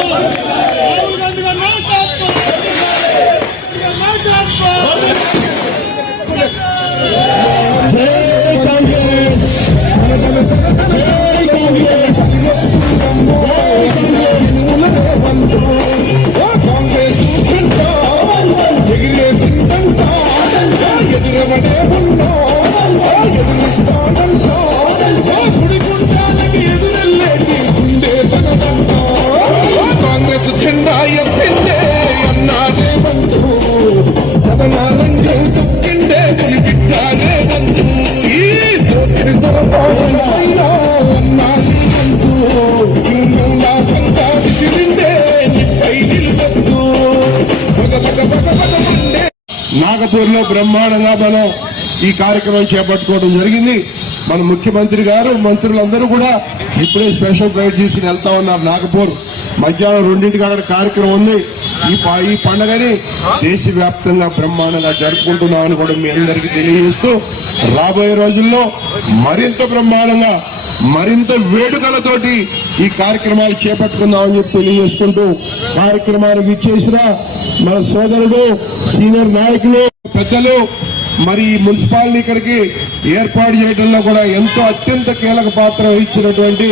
రాహుల్ గాంధీ గారి లో బ్రహ్మాండంగా మనం ఈ కార్యక్రమం చేపట్టుకోవడం జరిగింది. మన ముఖ్యమంత్రి గారు మంత్రులందరూ కూడా ఇప్పుడే స్పెషల్ ఫ్లైట్ తీసుకుని వెళ్తా ఉన్నారు నాగపూర్. మధ్యాహ్నం రెండింటికి అక్కడ కార్యక్రమం ఉంది. ఈ ప- ఈ పండుగని దేశవ్యాప్తంగా బ్రహ్మాండంగా జరుపుకుంటున్నామని కూడా మీ అందరికీ తెలియజేస్తూ రాబోయే రోజుల్లో మరింత బ్రహ్మాండంగా మరింత వేడుకలతోటి ఈ కార్యక్రమాలు చేపట్టుకుందామని చెప్పి తెలియజేసుకుంటూ కార్యక్రమానికి ఇచ్చేసిన మన సోదరుడు సీనియర్ నాయకులు పెద్దలు మరి ఈ మున్సిపాలిటీ ఇక్కడికి ఏర్పాటు చేయడంలో కూడా ఎంతో అత్యంత కీలక పాత్ర వహించినటువంటి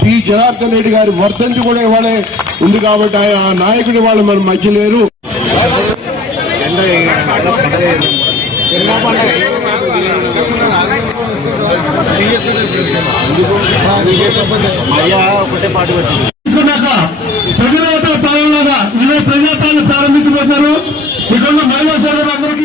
పి జనార్దన్ రెడ్డి గారి వర్ధంతి కూడా ఇవాళే ఉంది కాబట్టి ఆయన ఆ నాయకుడు వాళ్ళు మన మధ్య లేరు. ప్రజల ప్రారంభించబోతున్నారు. ఇక్కడ ఉన్న మహిళా సోదరులందరికీ